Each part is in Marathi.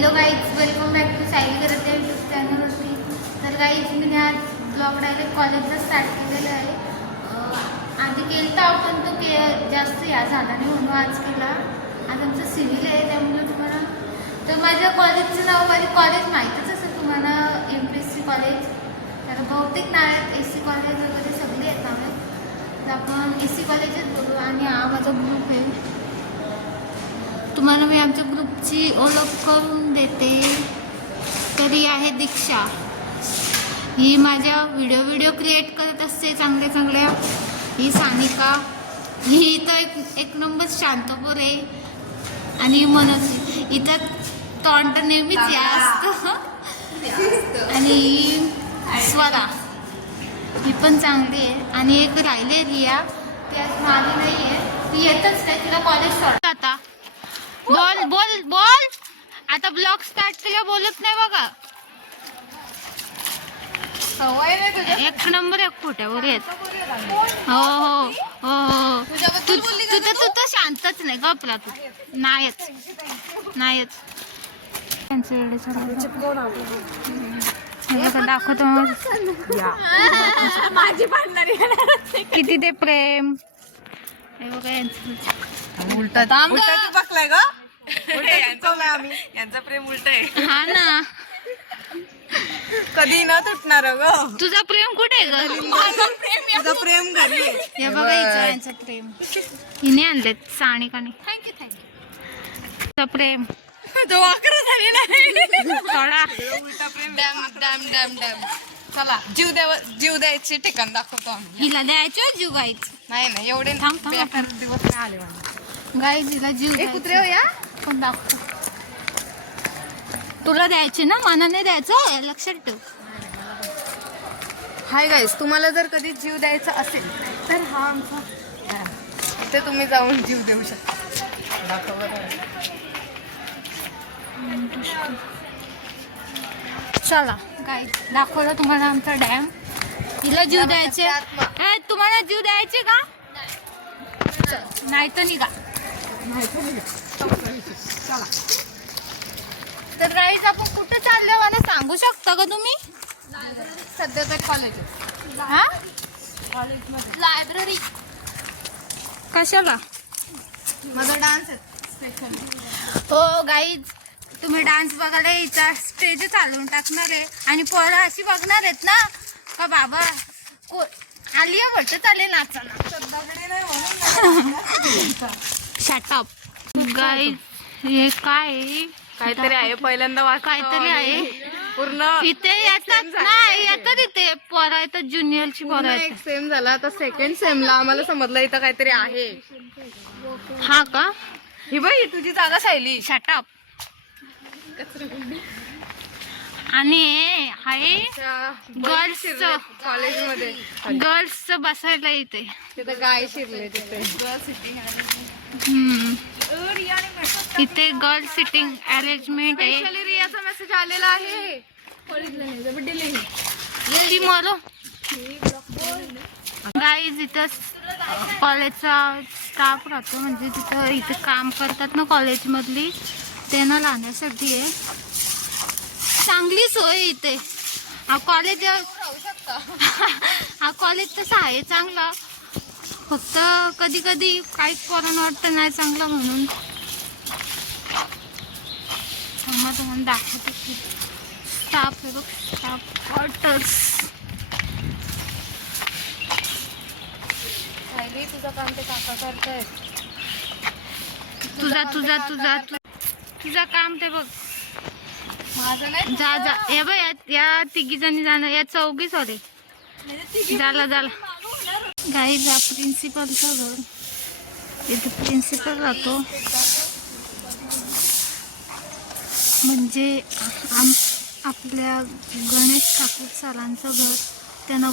Hello guys, welcome back to Sayali Karte YouTube चॅनलवरती. तर गाईज मी आज ब्लॉग डायरेक्ट कॉलेजला स्टार्ट केलेलं आहे. आधी केलं तर आपण तो जास्त या झाला नाही म्हणून आज केला. आज आमचं सिव्हिल आहे त्यामुळे तुम्हाला तर माझ्या कॉलेजचं नाव माझे कॉलेज माहीतच असेल तुम्हाला, MPSC कॉलेज. तर बहुतेक नाव आहेत AC कॉलेज वगैरे सगळे आहेत नाव आहेत. तर आपण AC कॉलेजच बोलू. आणि हा माझा ग्रुप आहे. तुम्हाला मी आमच्या ग्रुपची ओळख करून देते. तरी आहे दीक्षा, ही माझ्या व्हिडिओ क्रिएट करत असते चांगल्या. ही सानिका, ही तर एक नंबर शांतपूर आहे. आणि मनोज इथं तोंड नेहमीच या असतं. आणि ही स्वरा, ही पण चांगली आहे. आणि एक राहिले रिया, ती आज आली नाही आहे. ती येतच नाही, तिला कॉलेज सोडत. आता बोल बोल बोल. आता ब्लॉग स्टार्ट केला, बोलत नाही बघा. एक नंबर एक खोट्यावर येत. हो हो हो हो. तू तर शांतच नाही गपला तू. नाहीच दाखवतो माझी किती ते प्रेम. हे बघा यांचं उलटा बघलाय ग. आम्ही यांचा प्रेम उलट आहे. हा ना, कधी न तुटणार ग. तुझा प्रेम कुठे आहे ग? तुझं प्रेम घरी आहे. हे बघा यांचं प्रेम हिने आणले सानिकाने. थँक्यू. तुझं प्रेम तो अकरा झाली नाही. थोडा उलटा प्रेम. डॅम चला जीव द्यायचे ठिकाण दाखवतो आम्ही. हिला द्यायचं जीव गाईच नाही एवढे थांब. दिवस नाही आले मला. गाईच हिला जीव कुत्रे हो या. पण दाखव. तुला द्यायचे ना, मनाने द्यायचं, लक्षात ठेव. हाय गाईस, तुम्हाला जर कधी जीव द्यायचा असेल तर हा आमचा इथे तुम्ही जाऊन जीव देऊ शकता. चला गाईज, दाखवलं तुम्हाला आमचा डॅम. हिला जीव द्यायचे. तुम्हाला जीव द्यायचे का? नाही तर निघा. चला. तर गाईज आपण कुठे चाललोय मला सांगू शकता का तुम्ही? सध्या तर कॉलेज हा, कॉलेजमध्ये लायब्ररी. कशाला? माझा डान्स आहे स्पेशली. हो गाईज, तुम्ही डान्स बघायला यायचा, स्टेज चालवून टाकणार आहे. आणि पोरं अशी बघणार आहेत ना का बाबा आलिया भट्ट चालेल नाचायला. Shut up guys. हे काय काहीतरी आहे, पहिल्यांदा काहीतरी आहे पूर्ण इथे. येतात नाही येतात इथे पोरं येतात, ज्युनियरची पोरं एक येतात. सेम झाला. आता सेकंड सेमला आम्हाला समजलं इथं काहीतरी आहे. हा का? ही बाई तुझी जागा सायली. शटअप. आणि हाय गर्ल्सचं कॉलेजमध्ये गर्ल्सचं बसायला इथे. तिथं गाय शिरले तिथे. इथे गर्ल सिटिंग अरेंजमेंट आहे. रियाचा मेसेज आलेला आहे. ती मरो गाईज. इथं कॉलेजचा स्टाफ राहतो, म्हणजे तिथं इथे काम करतात ना कॉलेजमधली, त्यांना लावण्यासाठी आहे. चांगली सोय इथे. हा कॉलेज तसं आहे चांगला, फक्त कधी काही कोरोना वाटतं नाही चांगलं म्हणून. तुम्हाला दाखवतो स्टाफ आहे बघ, स्टाफ क्वार्टर्स. तुझं काम ते काका करताय. तुझा काम ते बघ. माझं नाही. जा हे बघ, या तिघी जणी जाणं, या चौघी सॉरी झाला. गाईज, प्रिन्सिपलचं घर. इथे प्रिन्सिपल राहतो, म्हणजे आपल्या गणेश ठाकूर सरांचं घर. त्यांना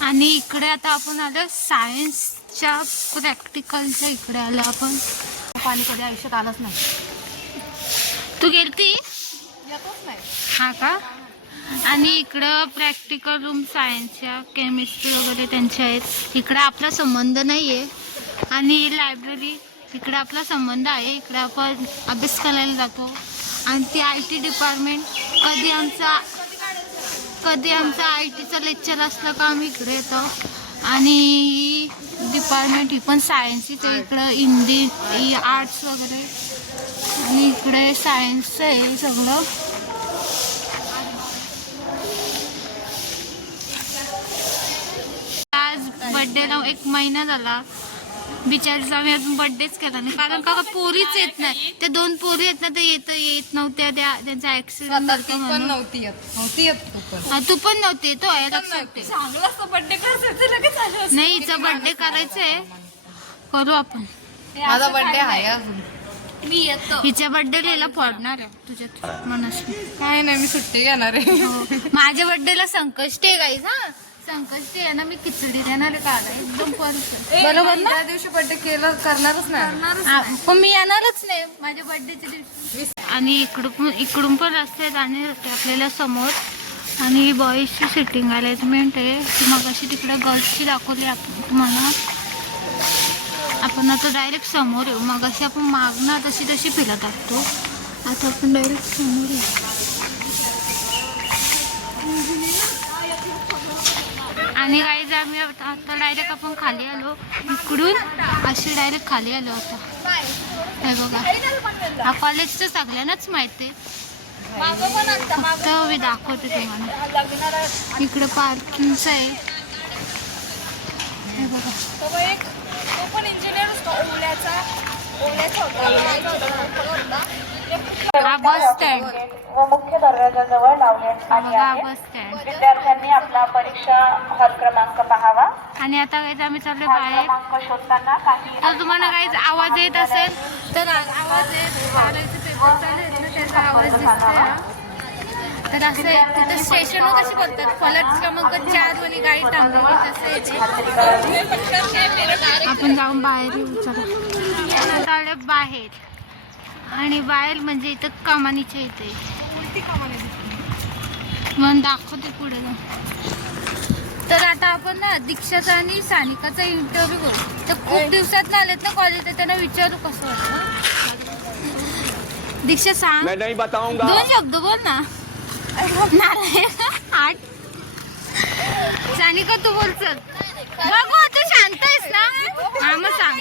आणि इकडे आता आपण आलो सायन्सच्या प्रॅक्टिकलच्या इकडे आलो आपण. पाणी कधी आयुष्यात आलंच नाही. तू गेलती? येतच नाही. हा का? आणि इकडं प्रॅक्टिकल रूम सायन्सच्या केमिस्ट्री वगैरे त्यांच्या आहेत. इकडं आपला संबंध नाही आहे. आणि लायब्ररी इकडं आपला संबंध आहे. इकडं आपण अभ्यास करायला जातो. आणि ती IT डिपार्टमेंट कधी आमचा ITचं लेक्चर असलं का आम्ही इकडे येतो. आणि डिपार्टमेंट ही पण सायन्सच आहे. इकडं हिंदी आर्ट्स वगैरे आणि इकडे सायन्सचं आहे सगळं. आज बड्डेला 1 महिना झाला. बिचारीचा आम्ही अजून बड्डेच केला नाही. कारण का पोरीच येत नाही. त्या 2 पोरी येत ना ते येत नव्हत्या. त्यांचा ऍक्सिडेंट झाला म्हणून. नव्हती येत तू पण नव्हती येतो लक्षात नाही. हिचा बड्डे करायचंय. करू आपण. माझा बर्थडे आहे अजून. मी येतो. हिच्या बड्डेला याला फोडणार आहे तुझ्या मनस्वी. काय नाही, मी सुट्टी घेणार आहे. माझ्या बड्डेला संकष्टी आहे गाईज. हा संकष्टी आहे ना. मी खिचडी देणार आहे का एकदम बरोबर ना. त्या दिवशी बर्थडे करणारच नाही. पण मी येणारच नाही माझ्या बर्थडेच्या दिवशी. आणि इकडून पण रस्ते आहेत आणि आपल्याला समोर. आणि बॉईजची सिटिंग अरेंजमेंट आहे. मग अशी तिकडे गर्ल्सची दाखवली तुम्हाला. आपण आता डायरेक्ट समोर येऊ. मग अशी आपण मागणं तशी फिरत असतो. आता आपण डायरेक्ट समोर येऊ. आणि गाईज आम्ही आता डायरेक्ट आपण खाली आलो. इकडून अशी डायरेक्ट खाली आलो आता. हे बघा हा कॉलेजचं सगळ्यांनाच माहिती आहे. फक्त मी दाखवते तुम्हाला. इकडे पार्किंगचं आहे. हे बघा हा बस स्टँड. व मुख्य दरवाजाजवळ लावण्यात आली आहे. Bus stand. विद्यार्थ्यांनी आपला परीक्षा हॉल क्रमांक पाहावा. आणि आता काही आम्ही चाललो हॉल बाहेर. क्रमांक शोधताना काही तर तुम्हाला काही आवाज येत असेल तर आवाज त्याचा आवाज दिसतोय. तर असं आहे. तिथं स्टेशनवर कशी बोलतात फलक क्रमांक 4 वाली गाडी थांबलेली तसं आहे. आपण जाऊन बाहेर येऊ. चला बाहेर. आणि बाहेर म्हणजे इथं कमानीच्या इथे म्हणून दाखवते पुढे. तर आता आपण ना दीक्षाचा आणि सानिकाचा इंटरव्ह्यू करू. तर खूप दिवसात आलेत ना कॉलेज. तर त्यांना विचारू कसं वाटतं. दीक्षा सांग. 2 शब्द बोल ना. आठ. सानिका तू बोल. चल बघू तू शांत आहेस ना. हा मग सांग.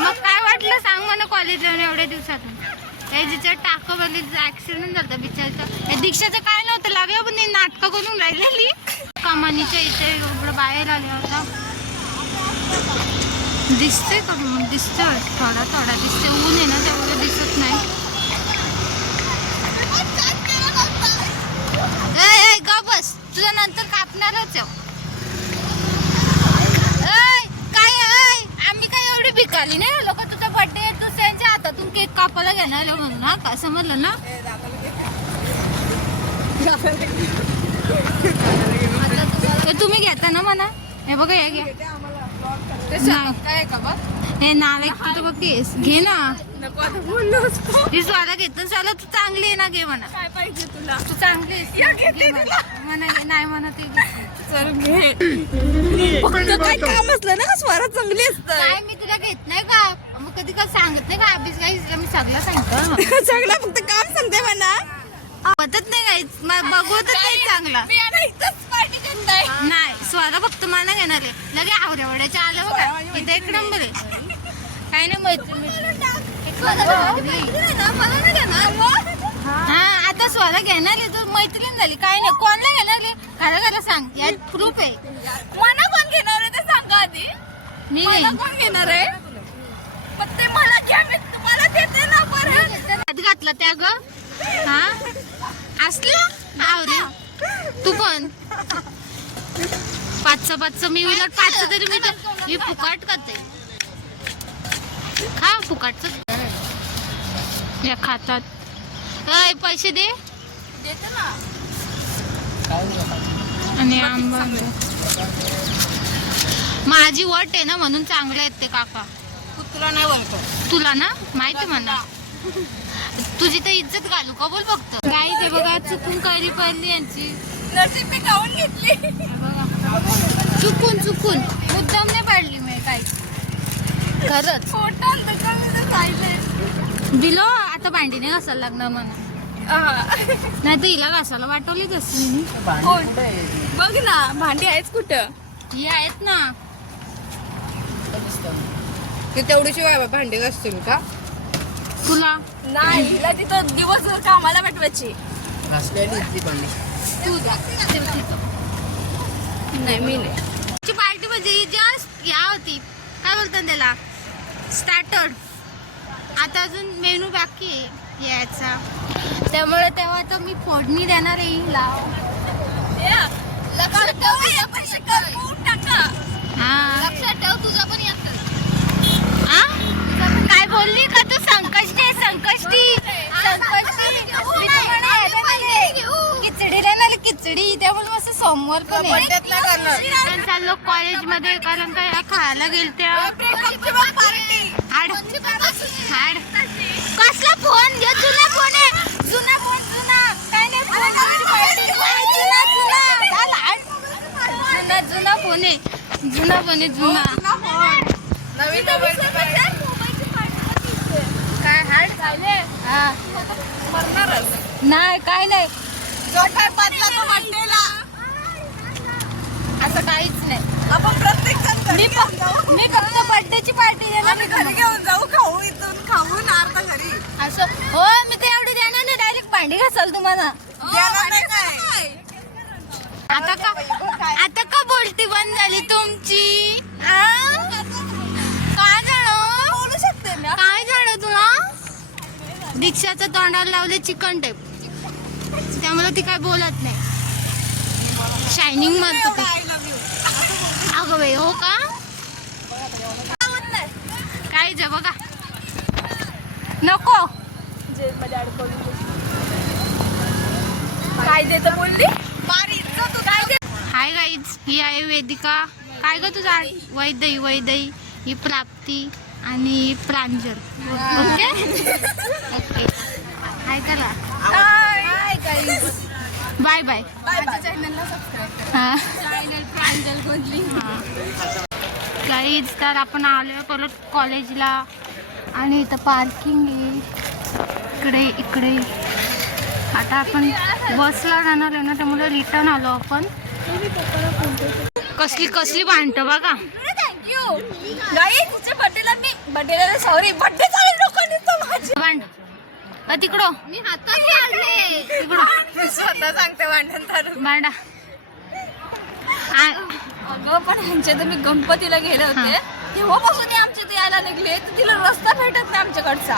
मग काय वाटलं सांग मला कॉलेज जाऊन एवढ्या दिवसातून. हे जिच्या टाकवलीचा ऍक्सिडेंट झाला बिचारचा. दीक्षाचं काय नव्हतं लागलं पण नाटकं करून राहिलेली. कमानीच्या इथे एवढं बाहेर आले होता. दिसतंय का मग दिसतंय थोडा दिसते. ऊन आहे ना त्यामुळे दिसत नाही. ग बस तुझ्या नंतर कापणारच. आम्ही काय एवढी भिकारी नाही लोक. तुझा बर्थडे दुसऱ्यांच्या हातातून केक कापायला घेणार म्हणून. हा का समजलं ना. तुम्ही घेता ना म्हणा. हे बघा हे घ्या. काय का बघ. हे नाव तू बघ केस घे ना. ही स्वाला घेत साला तू चांगली आहे ना. घे म्हणा. काय पाहिजे तुला. तू चांगली म्हणा. नाही म्हणा ते काय काम असलं ना स्वरा चांगली असतं. काय मी तुला घेत नाही का. मग कधी का सांगत नाही का अभ्यास काही. मी सगळं सांगतो. सगळं फक्त काम सांगते म्हणा. बघत नाही काही. बघवतच नाही चांगला. नाही स्वरा फक्त मला घेणार आहे. लगे आवड्यावड्याच्या आलं बघा. इथे 1 नंबर आहे. काही नाही मैत्रीण. हा आता स्वरा घेणार आहे. तू मैत्रीण झाली. काही नाही. कोणला घेणार आहे खरं सांग. यात प्रूफ आहे. मला कोण घेणार आहे ते सांगा आधी. मी कोण घेणार आहे. पण ते मला घ्या. मी तुम्हाला देते ना. हात घातला त्या ग. हा असलं आवरे. तू पण 5चं मी उलट 5चं तरी मी फुकाट करते. खा फुकाटच या खातात. पैसे दे. आणि आंबा माझी वट आहे ना म्हणून चांगले आहेत ते काका. तुला नाही बोलतो. तुला ना माहिती म्हणा. तुझी तर इज्जत घालू का बोल फक्त. काही ते बघा चुकून कैरी पडली यांची. नर्सिंग मी खाऊन घेतली. चुकून चुकून मुद्दाम नाही पाडली मी काही. खरंच बिलो आता भांडीने घासायला लागणार मला. नाही तर हिला घासायला वाटवलीच असती. बघ ना भांडी आहेच कुठं. ही आहेत ना. ते तेवढीशी भांडी घासते मी का तुला नाही. हिला तिथं दिवस कामाला पाठवायची. तू जा. नाही मी नाही. पार्टी म्हणजे जस्ट या होती काय बोलतात त्याला स्टार्टर. आता अजून मेनू बाकी आहे याचा. त्यामुळे तेव्हा तर मी फोडणी देणार आहे हिला. लक्षात ठेव तुझा पण काय बोलली का तू. संकष्टी आहे संकष्टी. खिचडी नाही खिचडी. त्यामुळे मस्त सोमवार पण आहे. चाललो कॉलेज मध्ये कारण काय खायला गेलत्या. हाड कसला फोन घे. जुना फोन आहे. जुना फोन जुना काय नाही जुना फोन आहे. जुना फोन आहे जुना. नवीन काय हाड झाले. हा नाही काय नाही असं काहीच नाही. आपण प्रत्येक मी फक्त बर्थडेची पार्टी देणार. घरी घेऊन जाऊ खाऊ इथून खाऊन अर्धा घरी असं हो मी तर एवढी देणार नाही. डायरेक्ट भांडी घासाल तुम्हाला. आता का बोलती बंद झाली तुमची. काय झालं बोलू शकते ना. काय झालं तुला. दीक्षाचं तोंडाला लावले चिकन टेप. त्यामुळे ती काय बोलत नाही. शायनिंग मारतो ती. I love you. अगं बाई हो का. काय जा बघा नको. जेलमध्ये अडकवली. काय देत बोलली. तू काय दे. हाय गाईज ही आहे वेदिका. काय ग तुझा वैदई वैदई. ही प्राप्ती आणि प्रांजल. ओके ओके हाय करा. Bye bye. माझ्या चॅनलला सबस्क्राईब करा. हां चॅनल प्रांजल गोंधली. गाईज तर आपण आलो परत कॉलेजला. आणि इथं पार्किंग आहे इकडे. आता आपण बसला जाणार आहे ना त्यामुळे रिटर्न आलो आपण. कसली भांडतं बघा. थँक्यू नाही. तुझ्या बर्थडेला सॉरी बर्थडे चालेल लोकांनी माझी भांड तिकडं. मी हातात काढले तिकडं. स्वतः सांगते भांडण चालू. भांडा. अगं पण ह्यांच्या तर मी गणपतीला गेले होते तेव्हापासून आमच्या ते यायला निघले तर तिला रस्ता भेटत नाही आमच्याकडचा.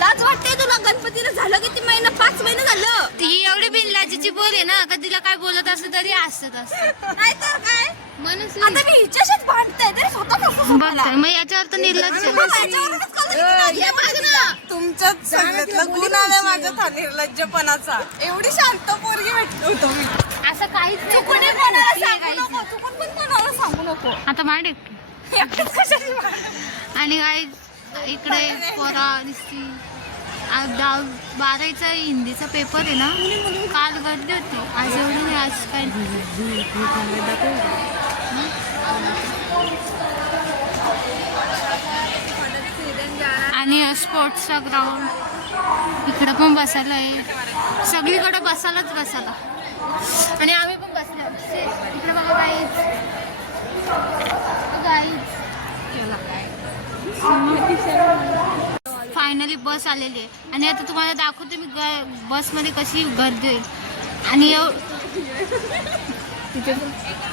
लाज वाटते तुला. गणपतीला झालं किती महिना 5 महिने झालं. ती एवढी बिनलाजीची बोल आहे ना का तिला काय बोलत असलं तरी हसत असत. नाही तर काय. म्हणून आता मी हिच्याशीच भांडते तरी स्वतः बघ तर मग याच्यावर तर निर्लक्ष. तुमच्याच सगळ्यातला गुण आलाय माझ्या निर्लज्जपणाचा. एवढी शांत पोरगी भेटलो होतो मी. असं काहीच चुकून कोणाला सांगू नको. चुकून पण कोणाला सांगू नको. आता मांड एकटीच कशाची भांडण. आणि काय इकडे पोरा दिसती. 12वीचा हिंदीचा पेपर आहे ना. काल गर्दी होती. आज एवढी नाही. आज काय आणि स्पोर्ट्सचा ग्राउंड इकडं पण बसायला आहे. सगळीकडे बसायलाच बसायला. आणि आम्ही पण बसले इकडे बघा गाईज. फायनली बस आलेली आहे. आणि आता तुम्हाला दाखवते मी बसमध्ये कशी गर्दी होईल. आणि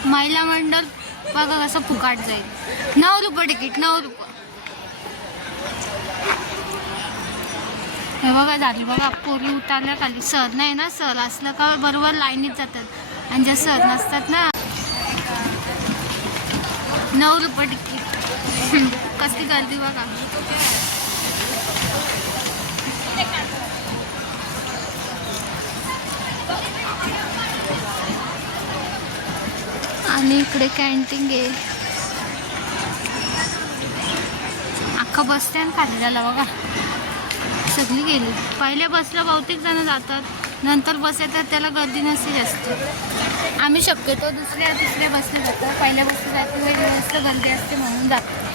महिला मंडळ बघा कसं फुकाट जाईल. 9 रुपये तिकीट. 9 रुपये. हे बघा झाली बघा पोरी उतरल्या खाली. सर नाही ना. सर असलं का बरोबर लाईनीत जातात. आणि ज्या सर नसतात ना 9 रुपये तिकीट. कसली गर्दी बघा. आणि इकडे कॅन्टीन आहे. अख्खा बस स्टँड खाली झाला बघा. सगळी गेली. पहिल्या बसला बहुतेक जण जातात, नंतर बस येतात त्याला गर्दी नसते जास्त. आम्ही शक्यतो दुसऱ्या तिसऱ्या बसला जातो. पहिल्या बसला जातो वेळ जास्त गर्दी असते म्हणून जातो.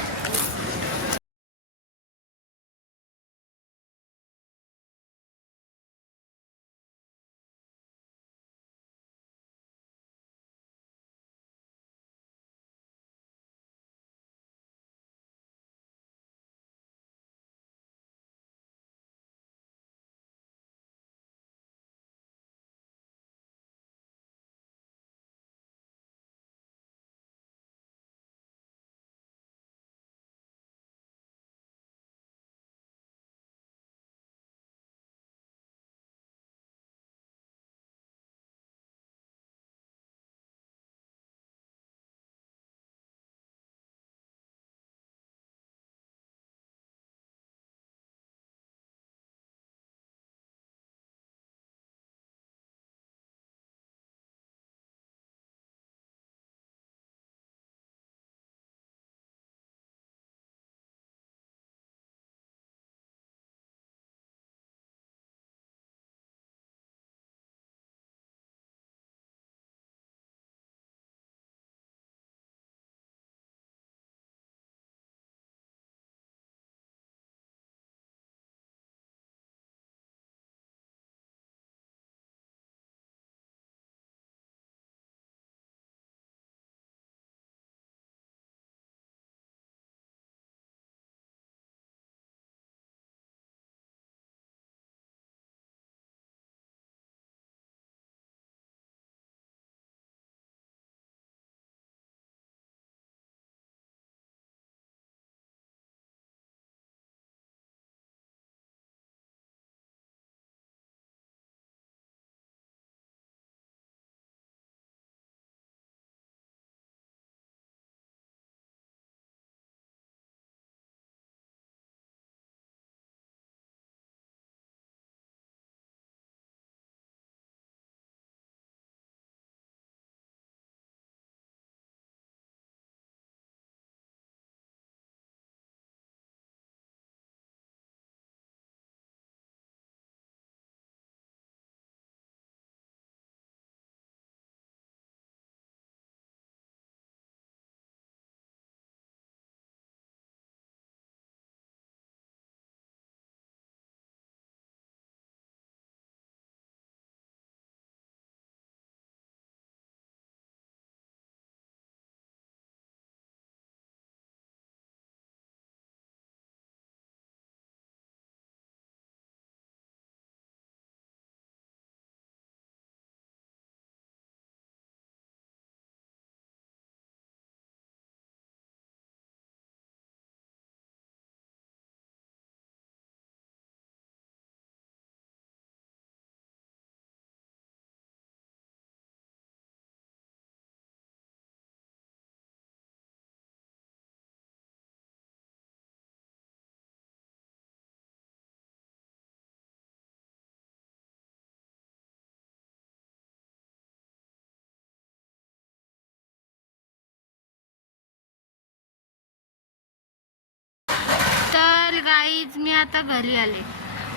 तर गाईज मी आता घरी आले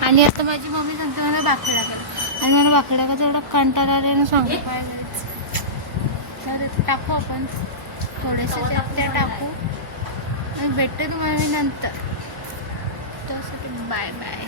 आणि आता माझी मम्मी सांगते मला भाकऱ्या कर आणि मला भाकऱ्या का तेवढा कंटाळा आले ना सांगू काय तर इथे टाकू आपण थोडेसे त्या टाकू आणि भेटते तुम्हाला मी नंतर. त्यासाठी बाय बाय.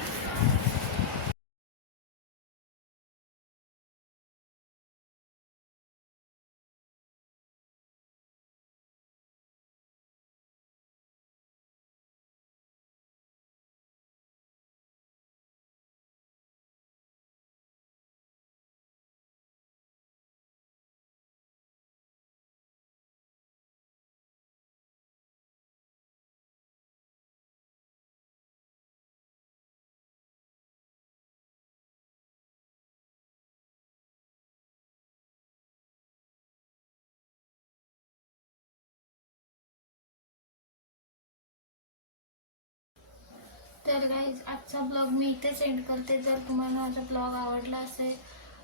तर गाईज आजचा ब्लॉग मी इथेच एंड करते. जर तुम्हाला माझा ब्लॉग आवडला असेल,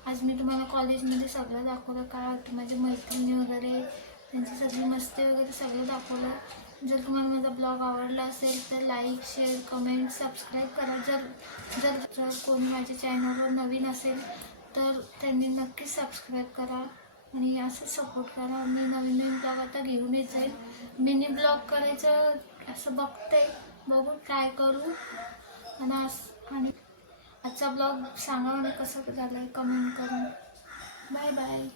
आज मी तुम्हाला कॉलेजमध्ये सगळं दाखवलं, काय होतं माझी मैत्रिणी वगैरे त्यांची सगळी मस्ती वगैरे सगळं दाखवलं. जर तुम्हाला माझा ब्लॉग आवडला असेल तर लाईक, शेअर, कमेंट, सबस्क्राईब करा. जर कोणी माझ्या चॅनलवर नवीन असेल तर त्यांनी नक्की सबस्क्राईब करा आणि असं सपोर्ट करा. मी नवीन ब्लॉग आता घेऊन येत जाईल. मिनी ब्लॉग करायचं असं बघू काय करू. आणि आजचा ब्लॉग सांगा मला कसं झालं आहे कमेंट करून. Bye bye.